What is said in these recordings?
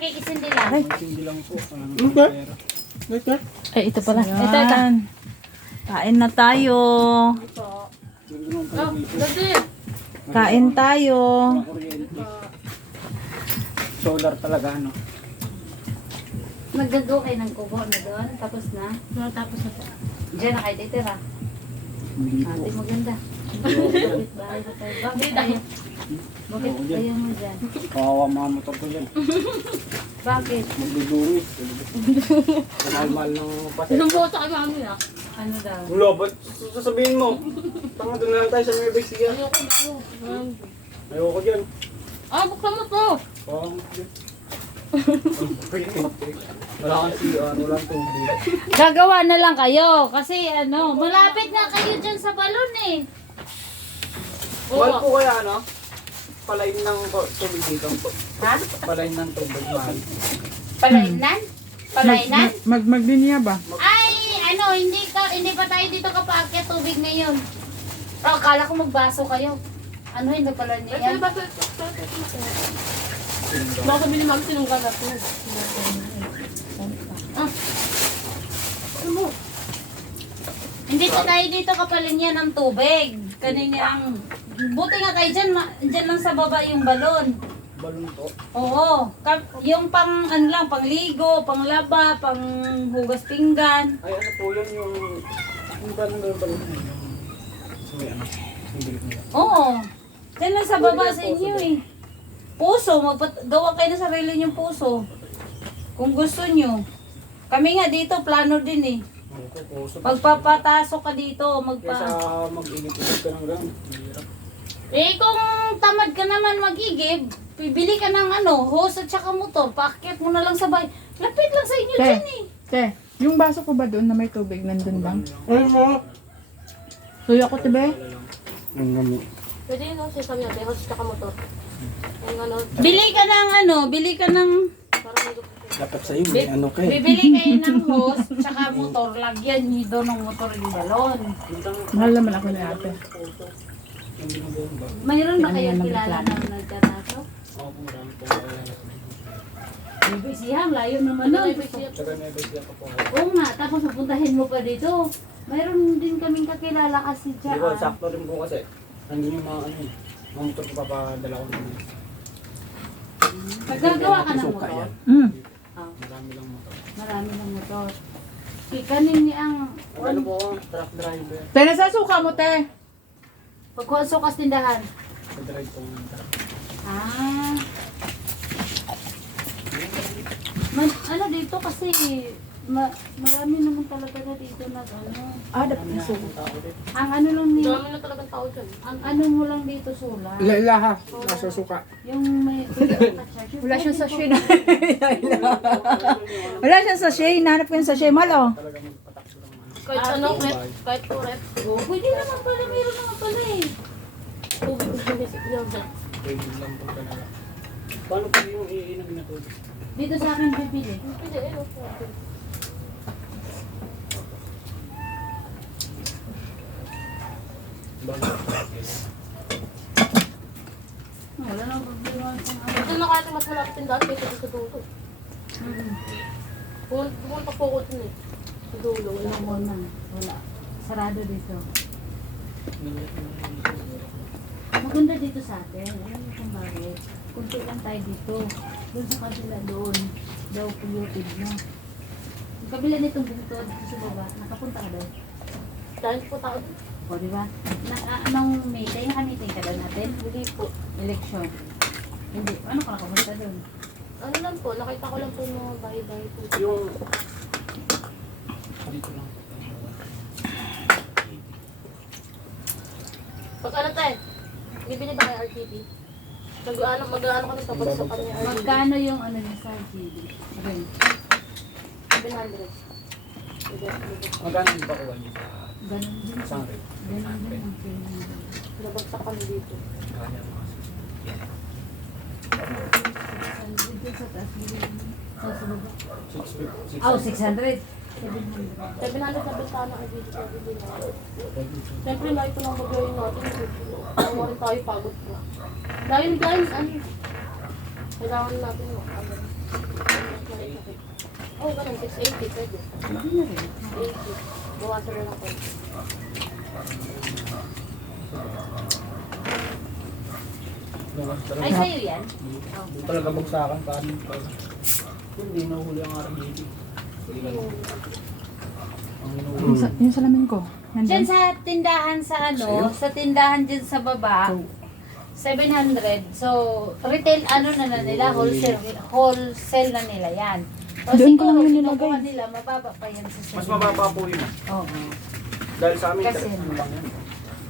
makikisindi lang. Hindi lang po. Okay. Ay, ito pala. Ito. Yan. Kain na tayo. Kain tayo. Solar talaga, ano? Magdagaw kayo ng kubo na doon. Tapos na. Tapos na po. Diyan na kayo titira. Hindi po. Ate maganda. Bakit bahay ko tayo? Bakit tayo? Bakit ayaw mo dyan? Kawawa mga motor ko dyan. Bakit? Magdudungis. Mahal-mahal ng pasay. Anong boto kay mami ah? Ano daw? Wala, ba't sasabihin mo? Tanga, doon na lang tayo sa Nueva Ecija. Ayoko na ano. Ayoko dyan. Ah, buksan mo to. Kawawa mo dyan. Wala kang CR, walang tubig. Gagawa na lang kayo. Kasi ano, malapit na kayo dyan sa balon eh. Mahal po kaya, ano? Palain ng tubig dito. Ha? Palain ng tubig, mahal. Palainan? Palainan? Maglinya ba? Ay, ano, hindi pa tayo dito kapaakyat tubig ngayon. Oh, akala ko magbaso kayo. Ano, hindi pala niya yan. Baka sabi ni mami sinunggan na to. Hindi pa tayo dito kapalinya ng tubig. Kanina ang... Buti nga kayo dyan, dyan lang sa baba yung balon. Balon to. Oo. Yung pang, ano lang, pangligo, panglaba, pang hugas pinggan. Ay, ano po yun yung... Yung balon mo. So, ano? Hindi ko nila. Oo. Dyan lang sa baba sa inyo eh. Puso, gawa kayo na sarili niyong puso. Kung gusto nyo. Kami nga dito, plano din eh. Pagpapatasok ka dito, Kesa mag-init-init ka ng lang. Hirap. Eh kung tamad ka naman mag-igib, bibili ka ng ano, hose at saka motor, paakyat mo na lang sa bahay. Lapit lang sa inyo Te. dyan eh. Te, yung baso ko ba doon na may tubig nandun lang? Ay, mo! Suyo ko, tibe. Ang gamo. Pwede yun no, sesame natin. Host ka motor. Yung ano, Bili ka ng ano, bili ka ng, parang may Dapat sa'yo, may ano ka eh. bibili kayo ng hose, tsaka motor, lagyan nyo doon ng motor yung balon. Mahal naman ako ni ate. Mayroon ba Ano kayong yan, kilala na nagkaraso? Oo, marami po kaya. Bibisihan, layo naman nun. Tsaka may bigyan ka po. Oo nga, tapos mapuntahin mo pa dito. Mayroon din kaming kakilala kasi Di ba, dyan. sakto rin po kasi. Nandun yung mga ano eh. Mga motor ko papadala ko naman. Magagawa ka ng motor? Mm. Ah, Marami lang motor. marami ng motor. Kanin niya ang... Ano po, truck driver. Te, nasasuka mo, te. Pagkuhaso kas tindahan. Sa drive po ng truck. Ah. Ano dito kasi marami naman talaga na dito na ano. Ah, dapat nasuka. Ang ano lang ni dami na talagang tao dyan. ang ano mo lang dito sula. Ilaha, nasusuka. Yung may Wala siyang sachet na. Wala siyang sachet. Hinahanap ko yung sachet. Mahal, oh. Talaga magpatakbo lang mga. Kahit ano, kahit po rep. Oh, pwede naman pala, meron naman pala eh. Tubig na basic niya dyan. Pwede lang po talaga. Paano po yung iinom na tubig? Dito sa akin bibili. Pwede eh. Okay. Wala nang problema sa ano. Ito na kaya mas malapit yung daan kaysa sa dulo. Pumunta po ko dun eh. Sa dulo. Wala mo na. Wala. Sarado dito. Maganda dito sa atin. Alam mo kung bakit. Kunti lang tayo dito. Doon sa kabila doon. Daw polluted na. Yung kabila nitong dito dito sa baba. Nakapunta ka doon. Dahil po tao dun. O, di ba? Anong meeting? Meeting ka doon natin? Hindi po. Election. Hindi. Ano ka nakapunta doon? Ano lang po, nakita ko lang po yung mga bahay-bahay po. Yung... Dito lang. Pag ano tayo, bibili ba kayo RTP? Mag-ano kami tapos sa kanya RTP? Magkano yung ano niya sa GD? Okay. 700. Magkano yung bakuha niyo sa Ganun din. isang rate? Ganun din ang feeling. Nabagsak kami dito. Kanya mga Dito sa taas sa sunod. 650. Oh, 600. 700. 700 na basta ng RTP sa bibili na. Siyempre, lahat po ng mag-gawin natin. Tawa rin tayo, pagod po. Dahil, ano, kailangan natin mo. kung ganun, 680, pwede. Laki na rin. 80. Bawasan na lang po. Ay, sa'yo yan? Hindi talaga bagsakan. Paano? Hindi nahuli ang RBD. Hindi lang. Ang inuuli. Yung salamin ko. Diyan sa tindahan sa ano, sa tindahan dyan sa baba, 700. So, retail ano na nila, wholesale na nila yan. O Doon ko siguro, lang yun kinukuha nilagay. nila, mababa pa yan sa Mas 700. mababa po yun. Oo. Dahil sa amin, Kasi- ano lang yan.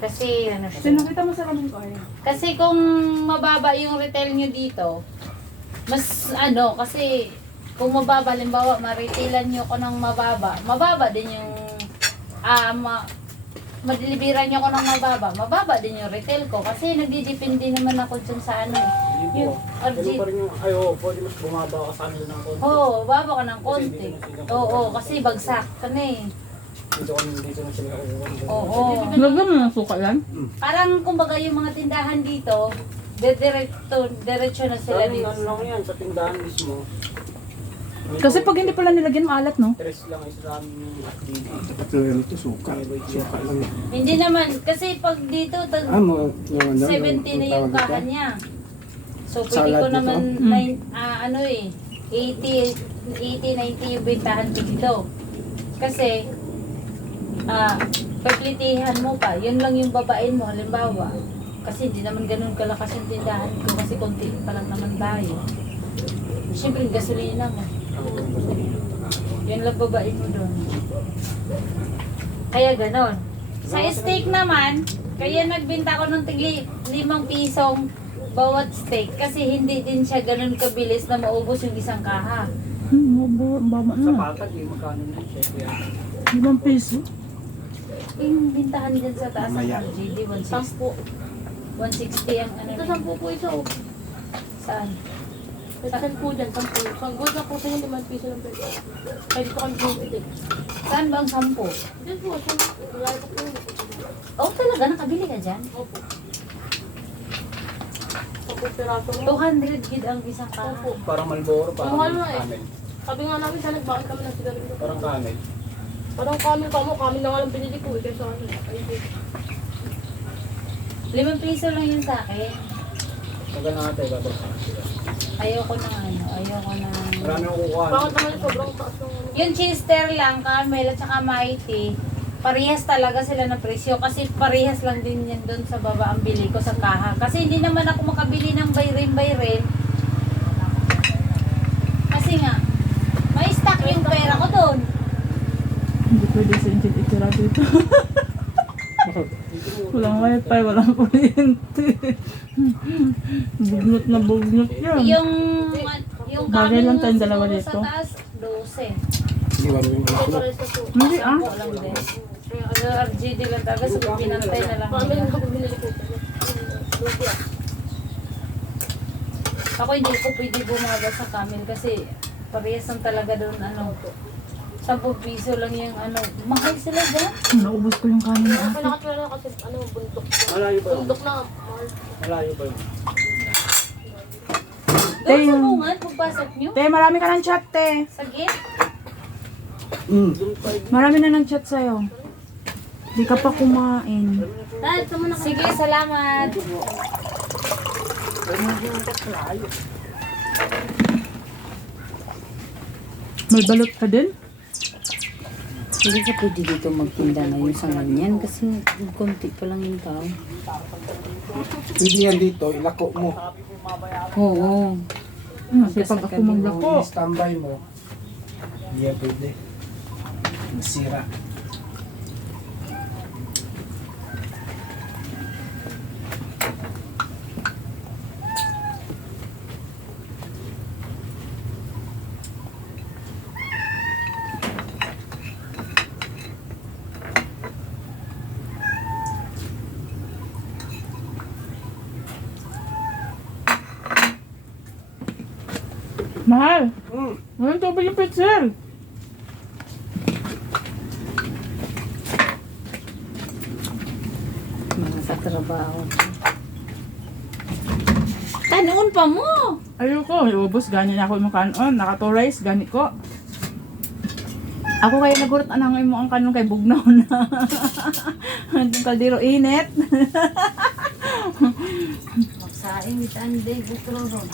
Kasi, ano siya. Sinakita mo salamin ko ay. Kasi kung mababa yung retail nyo dito, mas ano, kasi kung mababa, limbawa, ma-retailan nyo ko ng mababa din yung, madeliveran nyo ko ng mababa din yung retail ko. Kasi nagdidepende naman ako dyan sa ano eh. Hindi Yung po. RG. Ganun pa rin yung, ay oo, pwede mas bumaba ka sa amin ng konti. Oo, baba ka ng konti. Kasi dito na sila- Oo, kasi bagsak ka na eh. Dito na sila kukuha. Oo. Lagyan mo ng suka yan? Parang kumbaga yung mga tindahan dito, diretso na sila Dahil dito. ano lang yan, sa tindahan mismo. Kasi pag hindi pala nilagyan maalat, no? Tres lang isa sa amin yung RBD. Ito yan, ito suka. Suka lang yan. Hindi naman, kasi pag dito, Mo, yung ano, 70 na yung tawag kahan ito? niya. So, pwede Salad ko dito? naman, Mm. ano eh, 80, 90 yung bentahan ko dito. Kasi, paglitihan mo pa, yun lang yung babain mo, halimbawa. Kasi hindi naman ganun kalakas yung tindahan ko kasi konti pa lang naman tayo. Siyempre, yung gasolina mo. Yun lang babain mo doon. Kaya ganon. Sa steak naman, kaya nagbenta ko ng tigli 5 pisong bawat steak kasi hindi din siya ganun kabilis na maubos yung isang kaha. Baba Sa na. patag, yung magkano na siya. Kaya, 5 piso. Yung bintahan dyan sa taas ng Mamaya. RGD, 160. 10. 160 ang ano. Ito 10 po isa oh. Saan? Ito 10 po dyan, 10. So, good na po sa inyo, 5 piso lang pwede. Kaya dito kami bumibili. Saan ba ang 10? Dyan po, so, wala po po. Oh, talaga? Nakabili ka dyan? Opo. 10 piraso mo. 200 gid ang isang kaha. Opo. parang Malboro, parang Mahal na eh. Camel. Sabi nga namin, sana nagbakit kami ng sigarilyo. Parang Camel. Parang kami pa mo, kami na nga lang binili ko eh. Kaya sa ano, ay, 5 piso lang yun sa akin. Tagal na natin, babagsak sila. Ayoko na ano, ayoko na. Marami akong kukuha. bakit naman yung sobrang taas ng ano. Yung Chester lang, Carmel at saka Mighty, parehas talaga sila ng presyo kasi parehas lang din yan doon sa baba ang bili ko sa kaha. Kasi hindi naman ako makabili ng bayrin. Kasi nga, may stock yung pera ko doon. Hindi pwede sa Injit itira dito. Walang wifi, walang kuryente. Bugnot na bugnot yan. Yung Bagay lang kanin tayong mo dalawa siguro dito. sa taas, 12. Iwan mo yung anak Ito mo. rin sa po. Hindi ah. Sampo lang din. Ano, RGD lang talaga, so pinantay na lang. Kami lang ako binili ko. Lumpia. Ako hindi ko pwede bumaba sa Camel kasi parehas lang talaga doon ano. 10 piso lang yung ano. Mahal sila dyan. Naubos ko yung kanin na ate. Nakatira kasi ano, bundok. Malayo pa yun. Bundok na, mahal. Malayo pa yun. Doon sa Ayun. bungan, pagpasok nyo. Te, marami ka ng chat, te. Sa gate. Marami na ng chat sa'yo. Di ka pa kumain. Dahil sa mga Sige, salamat. May balot ka din? Hindi ka pwede dito magtinda ngayon sa ganyan kasi konti pa lang yung tao. Pwede yan dito, ilako mo. Oo. Kasi pag ako maglako. Standby mo. Hindi yan pwede. Masira. Mahal. Walang tubig yung pretzel. Mga katrabaho. Kanon pa mo. Ayoko, iubos. Ganyan ako yung kanon. Naka 2 rice, ganit ko. Ako kaya nagulat anang imo ang kanong kay bugnaw na. Ang kaldero init. Magsaing, itaan din, bukro ron.